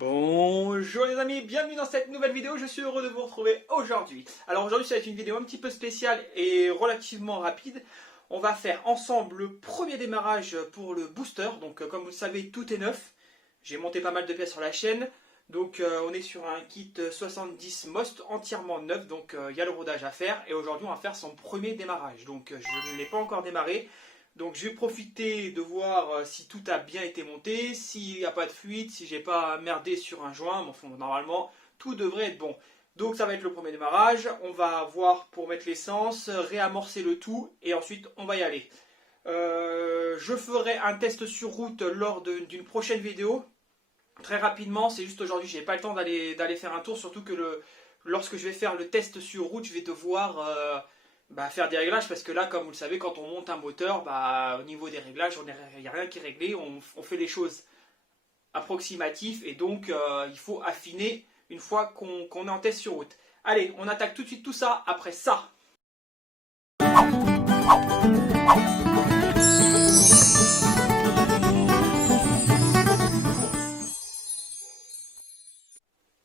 Bonjour les amis, bienvenue dans cette nouvelle vidéo, je suis heureux de vous retrouver aujourd'hui. Alors aujourd'hui ça va être une vidéo un petit peu spéciale et relativement rapide. On va faire ensemble le premier démarrage pour le booster, donc comme vous le savez tout est neuf. J'ai monté pas mal de pièces sur la chaîne, donc on est sur un kit 70 Most entièrement neuf, donc il y a le rodage à faire. Et aujourd'hui on va faire son premier démarrage, donc je ne l'ai pas encore démarré. Donc je vais profiter de voir si tout a bien été monté, s'il n'y a pas de fuite, si j'ai pas merdé sur un joint. Enfin, normalement tout devrait être bon. Donc ça va être le premier démarrage, on va voir pour mettre l'essence, réamorcer le tout et ensuite on va y aller. Je ferai un test sur route lors d'une prochaine vidéo. Très rapidement, c'est juste aujourd'hui j'ai pas le temps d'aller faire un tour, surtout que lorsque je vais faire le test sur route, je vais devoir faire des réglages, parce que là, comme vous le savez, quand on monte un moteur, au niveau des réglages, il n'y a rien qui est réglé, on fait les choses approximatives, et donc il faut affiner une fois qu'on est en test sur route. Allez, on attaque tout de suite tout ça après ça.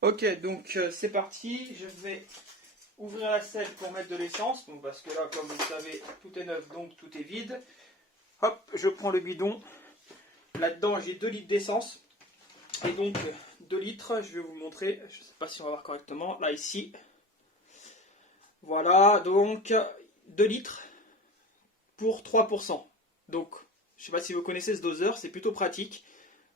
Ok, donc c'est parti, je vais ouvrir la selle pour mettre de l'essence, parce que là, comme vous le savez, tout est neuf, donc tout est vide. Hop, je prends le bidon. Là-dedans, j'ai 2 litres d'essence. Et donc, 2 litres, je vais vous montrer. Je ne sais pas si on va voir correctement. Là, ici. Voilà, donc 2 litres pour 3%. Donc, je ne sais pas si vous connaissez ce doseur, c'est plutôt pratique.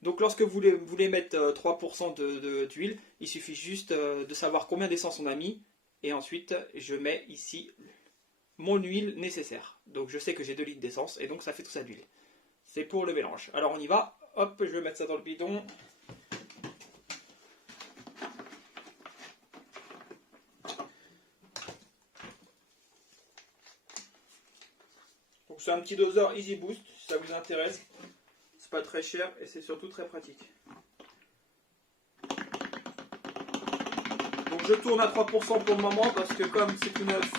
Donc, lorsque vous voulez mettre 3% d'huile, il suffit juste de savoir combien d'essence on a mis. Et ensuite, je mets ici mon huile nécessaire. Donc je sais que j'ai 2 litres d'essence et donc ça fait tout ça d'huile. C'est pour le mélange. Alors on y va. Hop, je vais mettre ça dans le bidon. Donc c'est un petit doseur Easy Boost, si ça vous intéresse. C'est pas très cher et c'est surtout très pratique. Donc je tourne à 3% pour le moment parce que comme c'est tout neuf,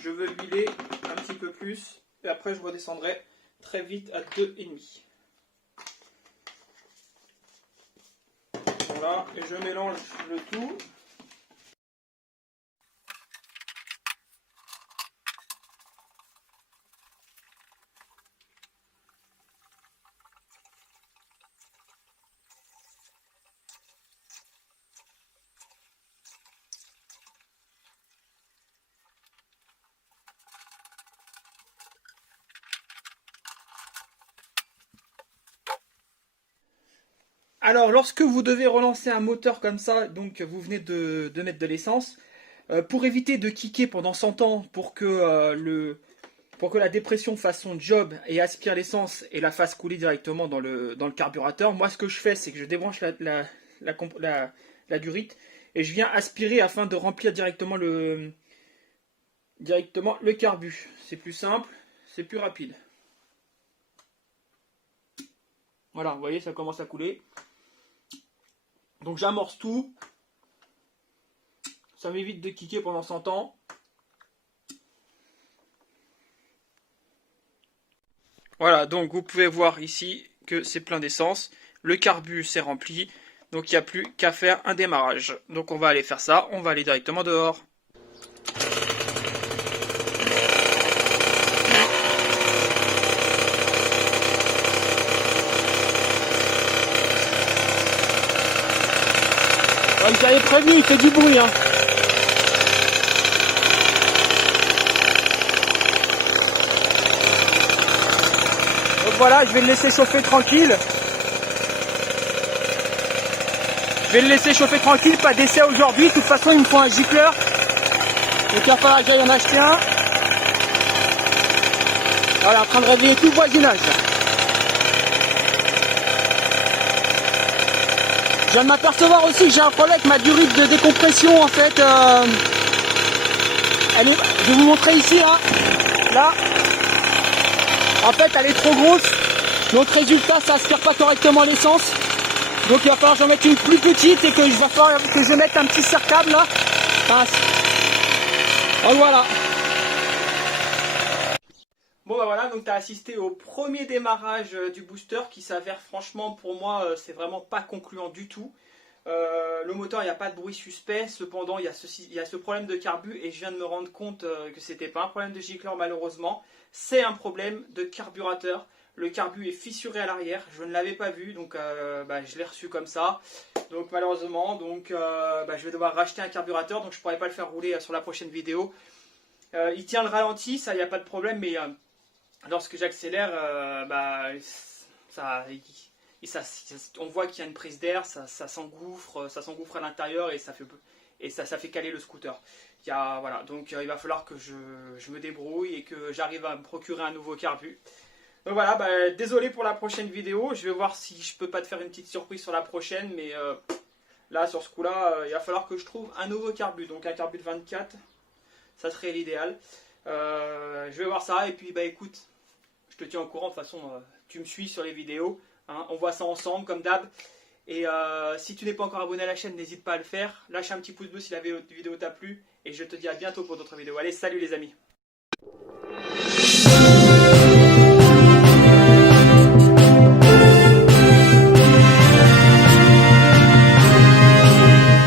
je veux l'huiler un petit peu plus et après je redescendrai très vite à 2,5. Voilà, et je mélange le tout. Alors, lorsque vous devez relancer un moteur comme ça, donc vous venez de mettre de l'essence, pour éviter de kicker pendant 100 ans, pour que la dépression fasse son job et aspire l'essence et la fasse couler directement dans le carburateur, moi ce que je fais, c'est que je débranche la durite et je viens aspirer afin de remplir directement le carbu. C'est plus simple, c'est plus rapide. Voilà, vous voyez, ça commence à couler. Donc j'amorce tout. Ça m'évite de kicker pendant 100 ans. Voilà, donc vous pouvez voir ici que c'est plein d'essence. Le carbu s'est rempli. Donc il n'y a plus qu'à faire un démarrage. Donc on va aller faire ça. On va aller directement dehors. Ouais, j'avais prévenu, il fait du bruit, hein. Donc voilà, je vais le laisser chauffer tranquille. Je vais le laisser chauffer tranquille, pas d'essai aujourd'hui. De toute façon, il me faut un gicleur. Donc il va falloir que j'aille en acheter un. Voilà, en train de réveiller tout le voisinage. Je viens de m'apercevoir aussi que j'ai un problème avec ma durite de décompression en fait. Je vais vous montrer ici, hein. Là. En fait, elle est trop grosse. Donc résultat, ça aspire pas correctement l'essence. Donc il va falloir que j'en mette une plus petite et que il va falloir que je mette un petit serre-câble là. Donc voilà. Bon bah voilà, donc tu as assisté au premier démarrage du booster qui s'avère franchement pour moi c'est vraiment pas concluant du tout. Le moteur, il n'y a pas de bruit suspect. Cependant, il y a ce problème de carbu et je viens de me rendre compte que c'était pas un problème de gicleur malheureusement. C'est un problème de carburateur. Le carbu est fissuré à l'arrière. Je ne l'avais pas vu, donc je l'ai reçu comme ça. Donc malheureusement, je vais devoir racheter un carburateur. Donc je ne pourrai pas le faire rouler sur la prochaine vidéo. Il tient le ralenti, ça, il n'y a pas de problème, mais lorsque j'accélère, on voit qu'il y a une prise d'air, ça s'engouffre à l'intérieur et ça fait caler le scooter. Donc il va falloir que je me débrouille et que j'arrive à me procurer un nouveau carbu. Donc voilà, désolé pour la prochaine vidéo, je vais voir si je peux pas te faire une petite surprise sur la prochaine, mais là sur ce coup là, il va falloir que je trouve un nouveau carbu, donc un carbu de 24, ça serait l'idéal. Je vais voir ça et puis écoute, je te tiens au courant, de toute façon tu me suis sur les vidéos. Hein, on voit ça ensemble comme d'hab. Et si tu n'es pas encore abonné à la chaîne, n'hésite pas à le faire. Lâche un petit pouce bleu si la vidéo t'a plu. Et je te dis à bientôt pour d'autres vidéos. Allez, salut les amis.